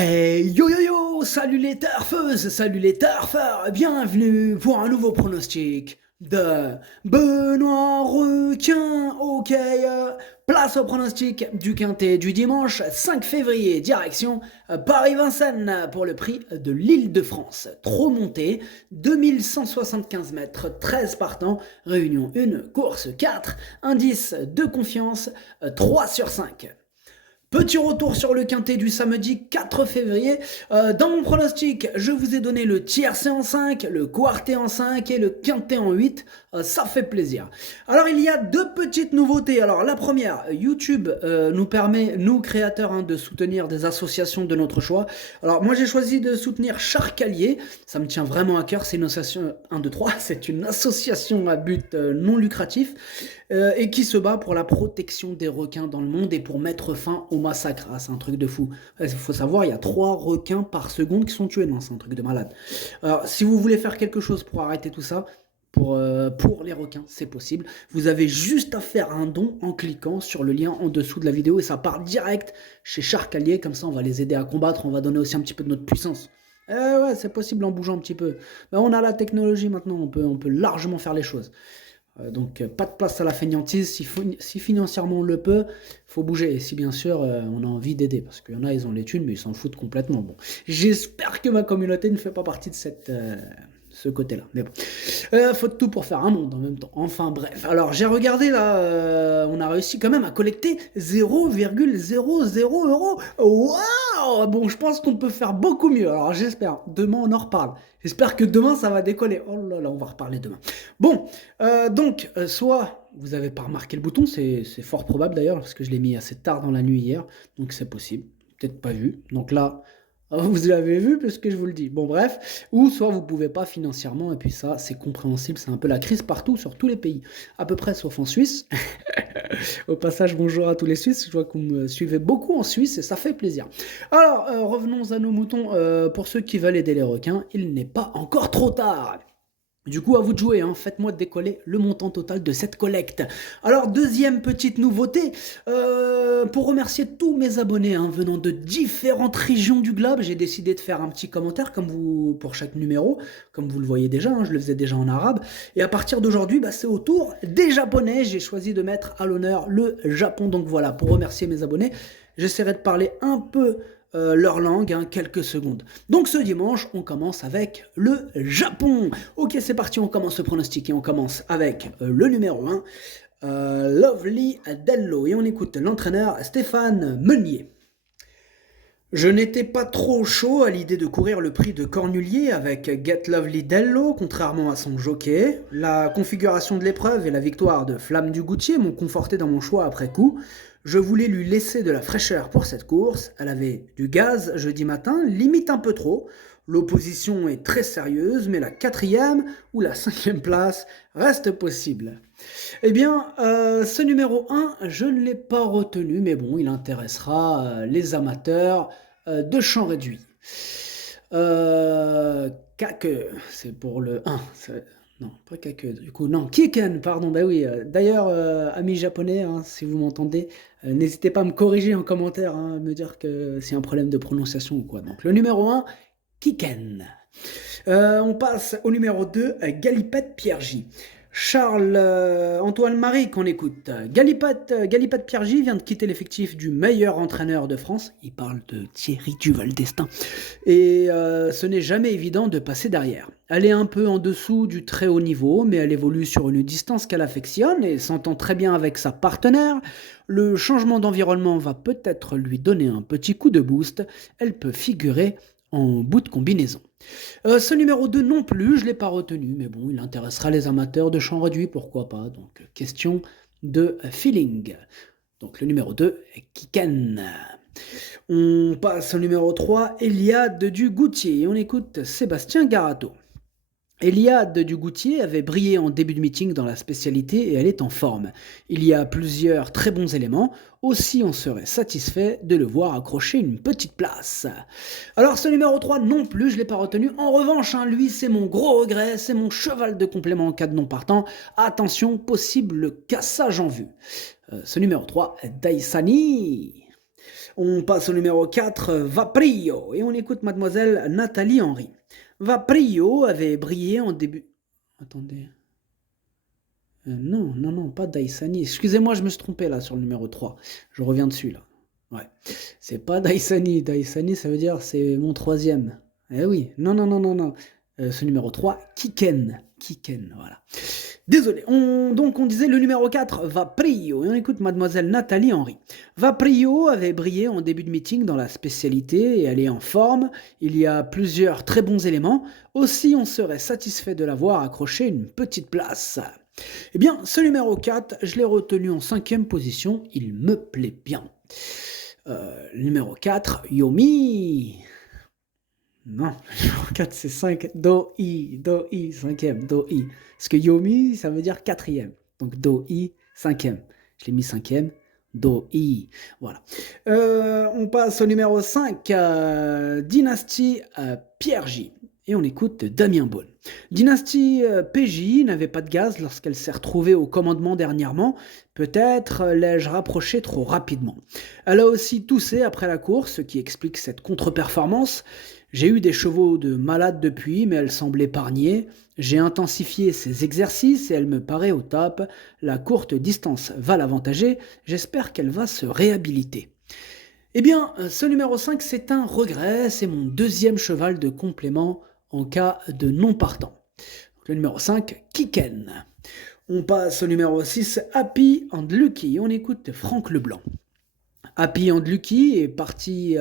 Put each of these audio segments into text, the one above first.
Hey yo yo yo, salut les turfeuses, salut les turfeurs, bienvenue pour un nouveau pronostic de Benoît Requin. Ok, place au pronostic du quintet du dimanche 5 février, direction Paris-Vincennes pour le prix de l'Île-de-France. Trop monté, 2175 mètres, 13 partants, réunion 1, course 4, indice de confiance 3 sur 5. Petit retour sur le quintet du samedi 4 février. Dans mon pronostic, je vous ai donné le tiercé en 5, le quartet en 5 et le quintet en 8. Ça fait plaisir. Alors, il y a deux petites nouveautés. Alors, la première, YouTube nous permet, nous créateurs, de soutenir des associations de notre choix. Alors, moi, j'ai choisi de soutenir Charcalier. Ça me tient vraiment à cœur. C'est une association 1, 2, 3. C'est une association à but non lucratif et qui se bat pour la protection des requins dans le monde et pour mettre fin au massacre. Ah, c'est un truc de fou. Il faut savoir, il y a 3 requins par seconde qui sont tués. Non, c'est un truc de malade. Alors, si vous voulez faire quelque chose pour arrêter tout ça, pour les requins, c'est possible. Vous avez juste à faire un don en cliquant sur le lien en dessous de la vidéo et ça part direct chez Charcalier. Comme ça, on va les aider à combattre. On va donner aussi un petit peu de notre puissance. Ouais, c'est possible en bougeant un petit peu. Mais on a la technologie maintenant, on peut largement faire les choses. Donc pas de place à la fainéantise, si financièrement on le peut, faut bouger. Et si bien sûr on a envie d'aider, parce qu'il y en a, ils ont les thunes, mais ils s'en foutent complètement. Bon, j'espère que ma communauté ne fait pas partie de ce côté-là. Mais bon, faut de tout pour faire un monde en même temps. Enfin bref, alors j'ai regardé là, on a réussi quand même à collecter 0,00 €. Waouh! Bon, je pense qu'on peut faire beaucoup mieux. Alors j'espère. Demain on en reparle. J'espère que demain ça va décoller. Oh là là, on va reparler demain. Bon, donc soit vous n'avez pas remarqué le bouton, c'est fort probable d'ailleurs, parce que je l'ai mis assez tard dans la nuit hier, donc c'est possible. Peut-être pas vu. Donc là, vous l'avez vu parce que je vous le dis. Bon bref, ou soit vous pouvez pas financièrement et puis ça c'est compréhensible, c'est un peu la crise partout sur tous les pays, à peu près sauf en Suisse. Au passage bonjour à tous les Suisses, je vois que vous me suivez beaucoup en Suisse et ça fait plaisir. Alors revenons à nos moutons. Pour ceux qui veulent aider les requins, il n'est pas encore trop tard. Du coup, à vous de jouer, faites-moi décoller le montant total de cette collecte. Alors, deuxième petite nouveauté, pour remercier tous mes abonnés venant de différentes régions du globe, j'ai décidé de faire un petit commentaire pour chaque numéro, comme vous le voyez déjà, je le faisais déjà en arabe. Et à partir d'aujourd'hui, c'est au tour des Japonais. J'ai choisi de mettre à l'honneur le Japon. Donc voilà, pour remercier mes abonnés, j'essaierai de parler un peu leur langue, quelques secondes. Donc ce dimanche, on commence avec le Japon. Ok, c'est parti, on commence le pronostic et on commence avec le numéro 1, Lovely Dello. Et on écoute l'entraîneur Stéphane Meunier. Je n'étais pas trop chaud à l'idée de courir le prix de Cornulier avec Get Lovely Dello, contrairement à son jockey. La configuration de l'épreuve et la victoire de Flamme du Goutier m'ont conforté dans mon choix après coup. Je voulais lui laisser de la fraîcheur pour cette course. Elle avait du gaz jeudi matin, limite un peu trop. L'opposition est très sérieuse, mais la 4e ou la 5e place reste possible. Eh bien, ce numéro 1, je ne l'ai pas retenu, mais bon, il intéressera les amateurs de champ réduit. Kake, c'est pour le 1. Non, pas Kake, du coup, non, Kiken, pardon, bah oui. D'ailleurs, amis japonais, si vous m'entendez, n'hésitez pas à me corriger en commentaire, à me dire que c'est un problème de prononciation ou quoi. Donc, le numéro 1, Kiken. On passe au numéro 2, Galipette Pierre J. Charles-Antoine Marie qu'on écoute. Galipette Pierre J vient de quitter l'effectif du meilleur entraîneur de France. Il parle de Thierry Duval d'Estaing. Et ce n'est jamais évident de passer derrière. Elle est un peu en dessous du très haut niveau, mais elle évolue sur une distance qu'elle affectionne et s'entend très bien avec sa partenaire. Le changement d'environnement va peut-être lui donner un petit coup de boost. Elle peut figurer en bout de combinaison. Ce numéro 2 non plus, je ne l'ai pas retenu, mais bon, il intéressera les amateurs de champ réduit, pourquoi pas. Donc, question de feeling. Donc, le numéro 2, Kiken. On passe au numéro 3, Eliade du Goutier, et on écoute Sébastien Garato. Eliade du Goutier avait brillé en début de meeting dans la spécialité et elle est en forme. Il y a plusieurs très bons éléments, aussi on serait satisfait de le voir accrocher une petite place. Alors ce numéro 3 non plus, je ne l'ai pas retenu. En revanche, lui c'est mon gros regret, c'est mon cheval de complément en cas de non partant. Attention, possible cassage en vue. Ce numéro 3, Daisani. On passe au numéro 4, Vaprio, et on écoute mademoiselle Nathalie Henry. Vaprio avait brillé en début... Attendez. Non, non, non, pas Daisani. Excusez-moi, je me suis trompé là sur le numéro 3. Je reviens dessus là. Ouais. C'est pas Daisani. Daisani, ça veut dire c'est mon troisième. Eh oui. Non, non, non, non, non. Ce numéro 3, Kiken. Kiken, voilà. Désolé. Donc on disait le numéro 4, Vaprio. Et on écoute mademoiselle Nathalie Henry. Vaprio avait brillé en début de meeting dans la spécialité et elle est en forme. Il y a plusieurs très bons éléments. Aussi, on serait satisfait de l'avoir accroché une petite place. Eh bien, ce numéro 4, je l'ai retenu en 5e position, il me plaît bien. Numéro 4, Yomi. Non, le numéro 4 c'est 5, Do-I, 5e, Do-I. Parce que Yomi, ça veut dire 4e. Donc Do-I, 5e. Je l'ai mis 5e, Do-I. Voilà. On passe au numéro 5, Dynastie Pierre J. Et on écoute Damien Beaune. Dynastie PJ n'avait pas de gaz lorsqu'elle s'est retrouvée au commandement dernièrement. Peut-être l'ai-je rapproché trop rapidement. Elle a aussi toussé après la course, ce qui explique cette contre-performance. J'ai eu des chevaux de malade depuis, mais elle semble épargnée. J'ai intensifié ses exercices et elle me paraît au top. La courte distance va l'avantager. J'espère qu'elle va se réhabiliter. Eh bien, ce numéro 5, c'est un regret. C'est mon 2e cheval de complément en cas de non partant. Le numéro 5, Kiken. On passe au numéro 6, Happy and Lucky. On écoute Franck Leblanc. Happy and Lucky est parti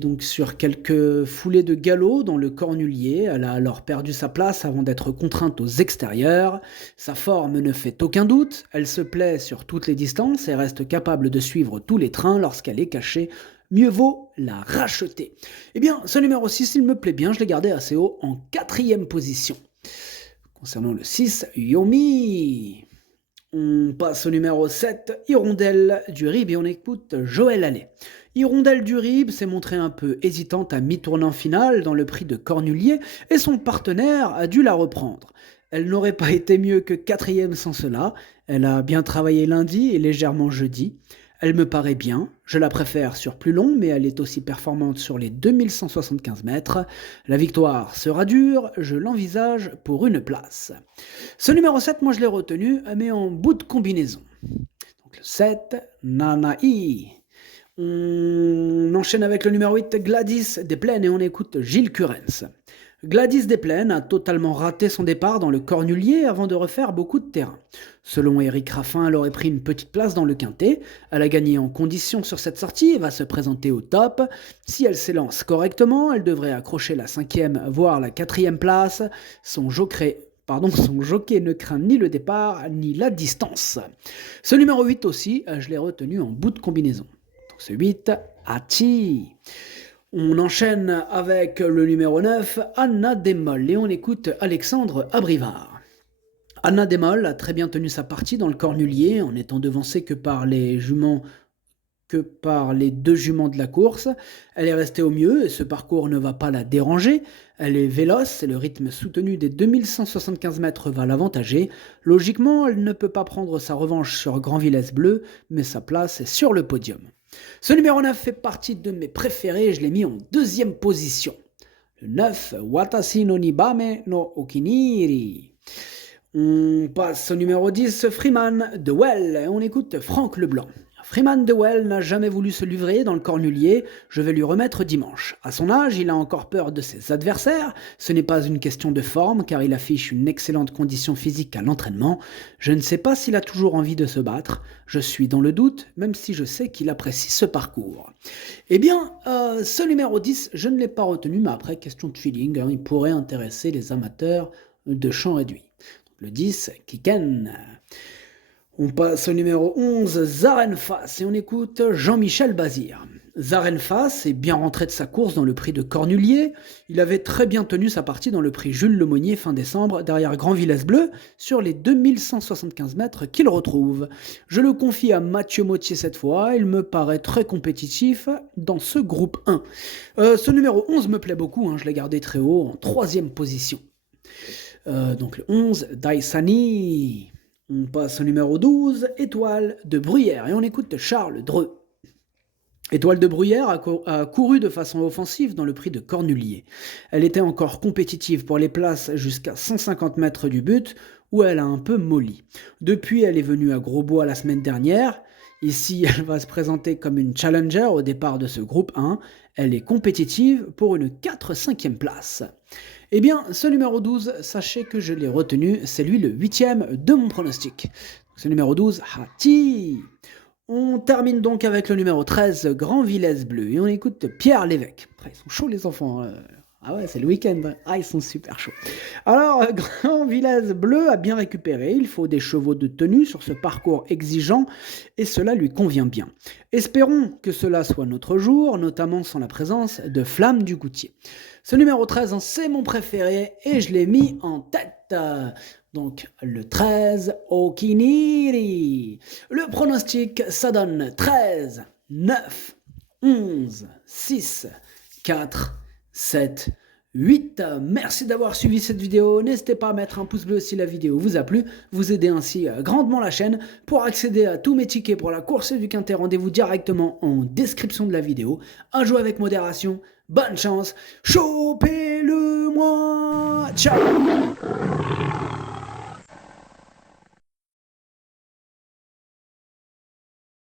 donc sur quelques foulées de galop dans le cornulier. Elle a alors perdu sa place avant d'être contrainte aux extérieurs. Sa forme ne fait aucun doute. Elle se plaît sur toutes les distances et reste capable de suivre tous les trains lorsqu'elle est cachée. Mieux vaut la racheter. Eh bien, ce numéro 6, il me plaît bien. Je l'ai gardé assez haut en 4e position. Concernant le 6, Yomi. On passe au numéro 7, Hirondelle du Rib, et on écoute Joël Allais. Hirondelle du Rib s'est montrée un peu hésitante à mi-tournant final dans le prix de Cornulier et son partenaire a dû la reprendre. Elle n'aurait pas été mieux que 4e sans cela. Elle a bien travaillé lundi et légèrement jeudi. Elle me paraît bien, je la préfère sur plus long, mais elle est aussi performante sur les 2175 mètres. La victoire sera dure, je l'envisage pour une place. Ce numéro 7, moi je l'ai retenu, mais en bout de combinaison. Donc le 7, Nanaï. On enchaîne avec le numéro 8, Gladys Desplaines, et on écoute Gilles Curens. Gladys Desplaines a totalement raté son départ dans le Cornulier avant de refaire beaucoup de terrain. Selon Éric Raffin, elle aurait pris une petite place dans le quintet. Elle a gagné en condition sur cette sortie et va se présenter au top. Si elle s'élance correctement, elle devrait accrocher la 5e, voire la 4e place. Son jockey ne craint ni le départ ni la distance. Ce numéro 8 aussi, je l'ai retenu en bout de combinaison. Donc ce 8, Hachi. On enchaîne avec le numéro 9, Anna Desmolles, et on écoute Alexandre Abrivard. Anna Desmolles a très bien tenu sa partie dans le Cornulier en étant devancée que par les 2 juments de la course. Elle est restée au mieux et ce parcours ne va pas la déranger. Elle est véloce et le rythme soutenu des 2175 mètres va l'avantager. Logiquement, elle ne peut pas prendre sa revanche sur Grand-Villesse Bleu, mais sa place est sur le podium. Ce numéro 9 fait partie de mes préférés, je l'ai mis en 2e position. Le 9, Watashi no Nibame no Okiniri. On passe au numéro 10, Freeman de Well, et on écoute Franck Leblanc. Freeman de Well n'a jamais voulu se livrer dans le Cornulier, je vais lui remettre dimanche. À son âge, il a encore peur de ses adversaires, ce n'est pas une question de forme car il affiche une excellente condition physique à l'entraînement. Je ne sais pas s'il a toujours envie de se battre, je suis dans le doute, même si je sais qu'il apprécie ce parcours. Eh bien, ce numéro 10, je ne l'ai pas retenu, mais après, question de feeling, il pourrait intéresser les amateurs de champ réduit. Le 10, Kiken. On passe au numéro 11, Zarenfass, et on écoute Jean-Michel Bazir. Zarenfass est bien rentré de sa course dans le prix de Cornulier. Il avait très bien tenu sa partie dans le prix Jules Lemonnier fin décembre, derrière Grand-Villesse Bleu, sur les 2175 mètres qu'il retrouve. Je le confie à Mathieu Mottier cette fois, il me paraît très compétitif dans ce groupe 1. Ce numéro 11 me plaît beaucoup, je l'ai gardé très haut, en 3e position. Donc le 11, Daisani. On passe au numéro 12, Étoile de Bruyère, et on écoute Charles Dreux. Étoile de Bruyère a couru de façon offensive dans le prix de Cornulier. Elle était encore compétitive pour les places jusqu'à 150 mètres du but, où elle a un peu molli. Depuis, elle est venue à Grosbois la semaine dernière. Ici, elle va se présenter comme une challenger au départ de ce groupe 1. Elle est compétitive pour une 4-5e place. Eh bien, ce numéro 12, sachez que je l'ai retenu, c'est lui le 8e de mon pronostic. Ce numéro 12, Hati. On termine donc avec le numéro 13, Grand Villesse Bleu, et on écoute Pierre Lévesque. Ils sont chauds les enfants. Ah ouais, c'est le week-end. Ah, ils sont super chauds. Alors, Grand Villesse Bleu a bien récupéré. Il faut des chevaux de tenue sur ce parcours exigeant, et cela lui convient bien. Espérons que cela soit notre jour, notamment sans la présence de Flamme du Goutier. Ce numéro 13, c'est mon préféré, et je l'ai mis en tête. Donc le 13, Okiniri. Le pronostic, ça donne 13, 9, 11, 6, 4, 7, 8. Merci d'avoir suivi cette vidéo. N'hésitez pas à mettre un pouce bleu si la vidéo vous a plu. Vous aidez ainsi grandement la chaîne. Pour accéder à tous mes tickets pour la course du Quintet, rendez-vous directement en description de la vidéo. À jouer avec modération. Bonne chance. Chopez-le-moi. Ciao.